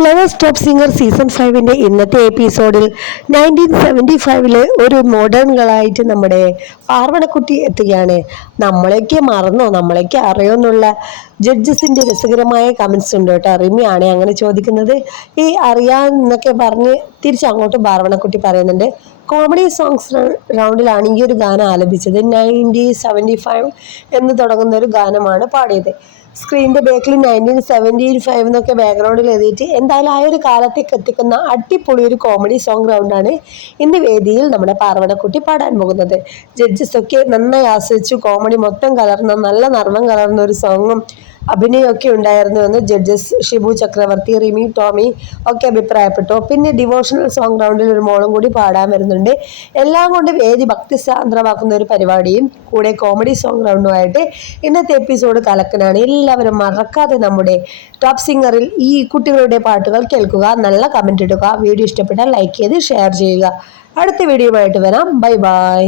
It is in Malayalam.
ഫ്ലവേഴ്സ് ടോപ്പ് സിംഗർ സീസൺ 5 ഇന്നത്തെ എപ്പിസോഡിൽ 1975 ഒരു മോഡേൺ ഗേളായിട്ട് നമ്മുടെ പാർവണക്കുട്ടി എത്തുകയാണ്. നമ്മളെയൊക്കെ മറന്നോ, നമ്മളെയൊക്കെ അറിയോന്നുള്ള ജഡ്ജസിന്റെ രസകരമായ കമന്റ്സ് ഉണ്ട് കേട്ടോ. റിമിയാണ് അങ്ങനെ ചോദിക്കുന്നത്. ഈ അറിയാന്നൊക്കെ പറഞ്ഞ് തിരിച്ചങ്ങോട്ട് പാർവണക്കുട്ടി പറയുന്നുണ്ട്. കോമഡി സോങ്സ് റൗണ്ടിലാണ് ഈ ഒരു ഗാനം ആലപിച്ചത്. 1975 എന്ന് തുടങ്ങുന്ന ഒരു ഗാനമാണ് പാടിയത്. സ്ക്രീനിന്റെ ബേക്കിൽ 1975 എന്നൊക്കെ ബാക്ക്ഗ്രൗണ്ടിൽ എഴുതിയിട്ട് എന്തായാലും ആ ഒരു കാലത്തേക്ക് എത്തിക്കുന്ന അടിപൊളി ഒരു കോമഡി സോങ് റൗണ്ടാണ് ഇന്ന് വേദിയിൽ നമ്മുടെ പാർവണക്കുട്ടി പാടാൻ പോകുന്നത്. ജഡ്ജസ് ഒക്കെ നന്നായി ആസ്വദിച്ചു. കോമഡി മൊത്തം കലർന്ന, നല്ല നർമ്മം കലർന്ന ഒരു സോങ്ങും അഭിനയമൊക്കെ ഉണ്ടായിരുന്നു എന്ന് ജഡ്ജസ് ഷിബു ചക്രവർത്തി, റിമി ടോമി ഒക്കെ അഭിപ്രായപ്പെട്ടു. പിന്നെ ഡിവോഷണൽ സോങ് റൗണ്ടിൽ ഒരു മോളും കൂടി പാടാൻ വരുന്നുണ്ട്. എല്ലാം കൊണ്ട് വേദി ഭക്തിസാന്ദ്രമാക്കുന്ന ഒരു പരിപാടിയും കൂടെ കോമഡി സോങ് റൗണ്ടുമായിട്ട് ഇന്നത്തെ എപ്പിസോഡ് കലക്കനാണ്. എല്ലാവരും മറക്കാതെ നമ്മുടെ ടോപ്പ് സിംഗറിൽ ഈ കുട്ടികളുടെ പാട്ടുകൾ കേൾക്കുക, നല്ല കമന്റ് ഇടുക, വീഡിയോ ഇഷ്ടപ്പെട്ടാൽ ലൈക്ക് ചെയ്ത് ഷെയർ ചെയ്യുക. അടുത്ത വീഡിയോയുമായിട്ട് വരാം. Bye bye.